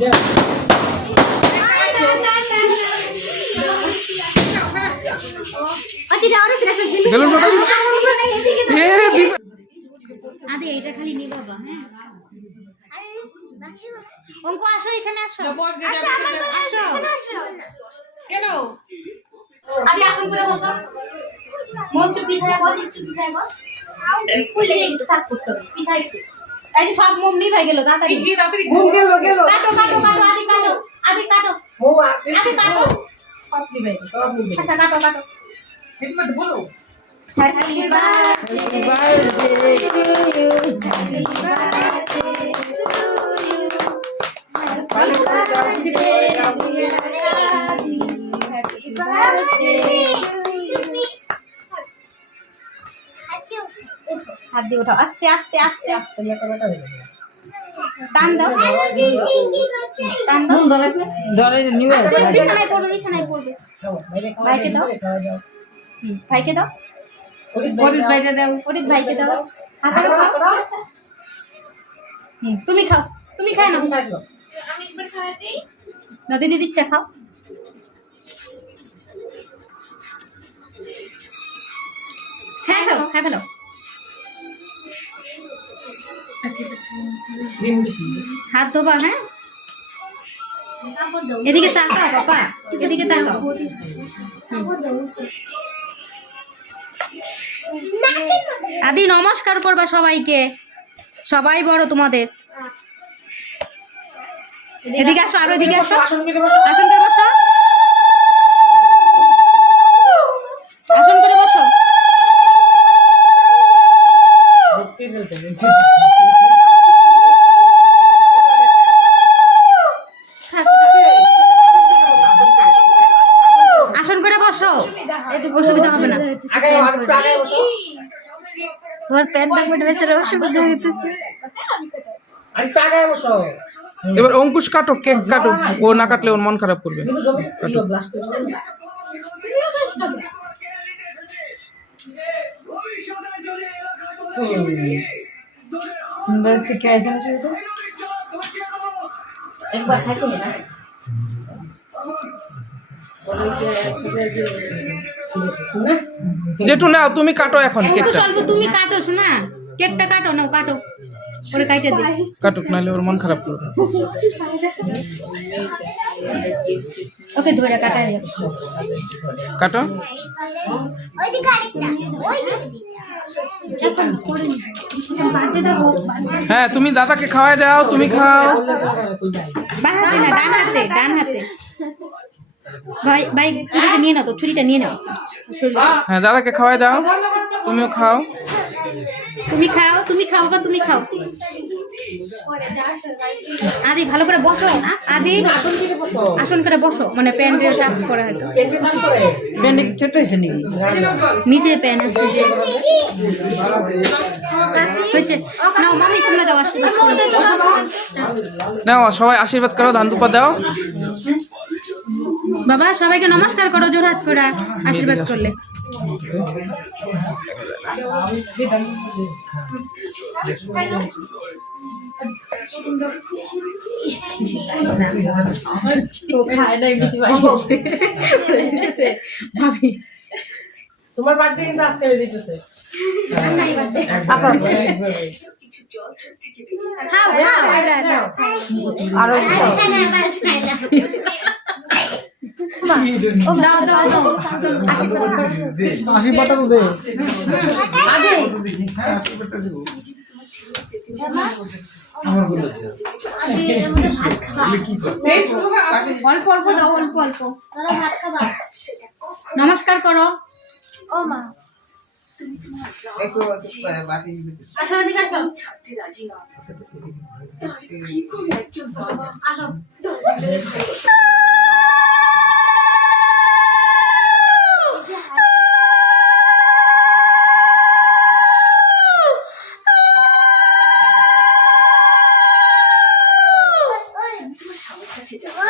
আদে আসো এখানে আসো আসো কেন আদি আসন করে বস একটু পিছায় বস খুলে থাক করতে হবে পিছায় একটু এই যে সব মোম নিভাই গেল তাড়াতাড়ি কি রাত্রি ঘুম গেল গেল কাটো কাটো কাটো আদি কাটো আদি কাটো ও আতে আদি কাটো সব নিভাই গেল সব নিবে আচ্ছা কাটো কাটো একবার বলো হ্যাপি বার্থডে হাত দিয়ে উঠাও আস্তে আস্তে আস্তে আস্তে। টান দাও। টান দাও। ধরে নিবে আচ্ছা, বিছানায় পড়বে বিছানায় পড়বে। ভাইকে দাও। হুম, ভাইকে দাও। গরিব বাইরে দাও। অরিত ভাইকে দাও। তুমি খাও। তুমি খাও না না দিদি দিচ্ছে খাও। খাই ফেলো খাই ফেলো। হাত ধোবা হ্যাঁ এদিকে তাকাও বাবা এদিকে তাকাও আদি নমস্কার করবা সবাইকে সবাই বড় তোমাদের এদিকে আসো আরও এদিকে আসো আসন অসুবিধা হবে না। আগে আগে আগে বসো। তোমার প্যান্টটা বেচারা অসুবিধা হইতেছে। আর একটু আগে বসো। এবার অঙ্কুশ কাটো কেক কাটো। ও না কাটলে ওর মন খারাপ করবে। একবার থাকো না। জেঠু নাও তুমি কাটো এখন কেকটা। অল্প তুমি কাটো শোনা কেকটা কাটো নাও কাটো। ওরে কাইটে দে। কাটুক নাহলে ওর মন খারাপ করবে। ওকে ধরে কাটাই দে কাটো। হ্যাঁ তুমি দাদাকে খাওয়াই দাও তুমি খাও। বা হাতে না ডান হাতে ডান হাতে। ভাই ভাই ছুরিটা নিয়ে নাও তো ছুরিটা নিয়ে নাও। হ্যাঁ দাদাকে খাওয়াই দাও। তুমিও খাও। তুমি খাও তুমি খাও বাবা তুমি খাও। আদি ভালো করে বসো। আদি আসন করে বসো। মানে প্যান্টের চাপ করা হয়তো পেটে ছোট হয়েছে নিচে প্যান আছে। হয়েছে। নাও মামি তোমরা দাও আশীর্বাদ। নাও সবাই আশীর্বাদ করো ধান দুপা দাও। বাবা সবাইকে নমস্কার করো জোর হাত করে আশীর্বাদ করলে। তোমার বার্থডে কিন্তু আজকে হয়ে যেতেছে। খাও খাও। আরও দাও দাও দাও আশি পাতা দে আগে অল্প অল্প দাও অল্প অল্প। নমস্কার করো। আসো এদিকে আসো আসো দেওয়া লাগবে না একসঙ্গে থাক, একসঙ্গে থাক, একসঙ্গে থাক। না,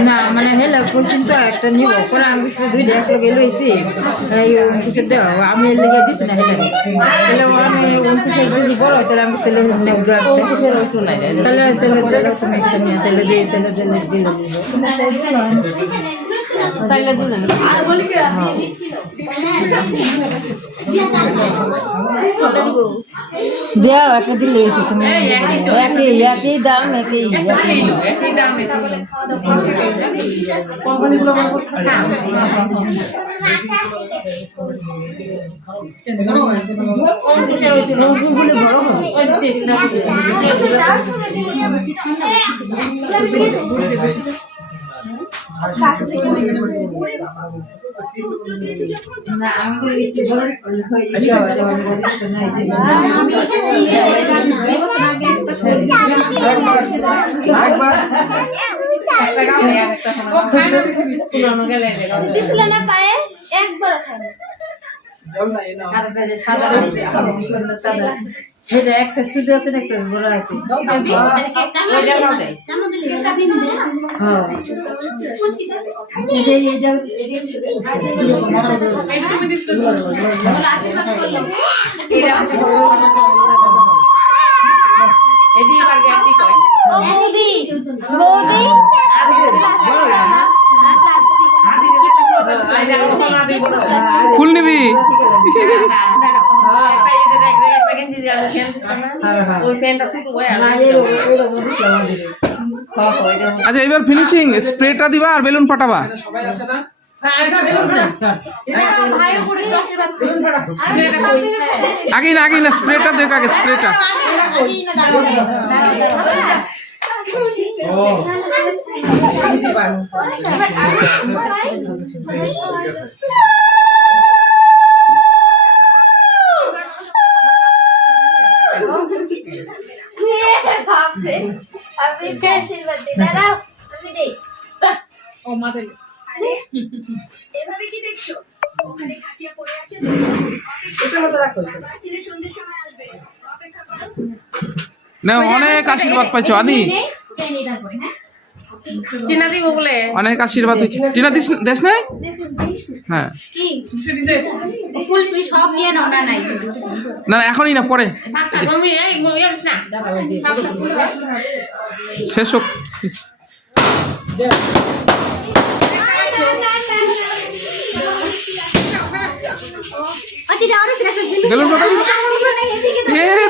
না মানে হেলা করছেন তো একটা নিব পরে আমি দুইটা এক লইছি এই অঙ্কুশের দেওয়া আমি এর লেগে দিছি না হেলা তাহলে আমি অঙ্কুশের যদি বড় তাহলে আমি তাহলে তেলে তেলে তুমি একটা নিয়ে তেলে দিয়ে তেলে তেলে দিয়ে। তাইলে দেওয়া একটা দিলে এসে তুমি একই একই দাম একই বড় না হয়ে ইয়ে পায়েস একবার খাবে সাদা সাদা এই যে এক ছোট আছে একটা বড় আছে। হ্যাঁ। বৌদি? বৌদি ফুল নিবি হ্যাঁ হ্যাঁ না এই আচ্ছা এবার ফিনিশিং স্প্রেটা দিবা আর বেলুন ফাটাবা। আগে না আগে না স্প্রেটা দেখ আগে স্প্রেটা ভাববে আমি আশীর্বাদ দিই দাঁড়াও আমি দেই আরে এভাবে কি দেখছ ওখানে খাটিয়া পড়ে আছে সন্ধ্যের সময় আসবে অপেক্ষা করো না অনেক আশীর্বাদ পাইছো আদি। চিনা দিব অনেক আশীর্বাদ হয়েছে। টিনা দিস দেশ নাই। হ্যাঁ। না না এখনই না পরে। শেষ হোক।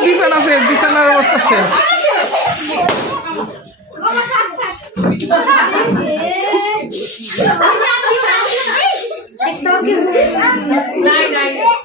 বিছানা শেষ বিছানার অবস্থা শেষ। Nein, nein.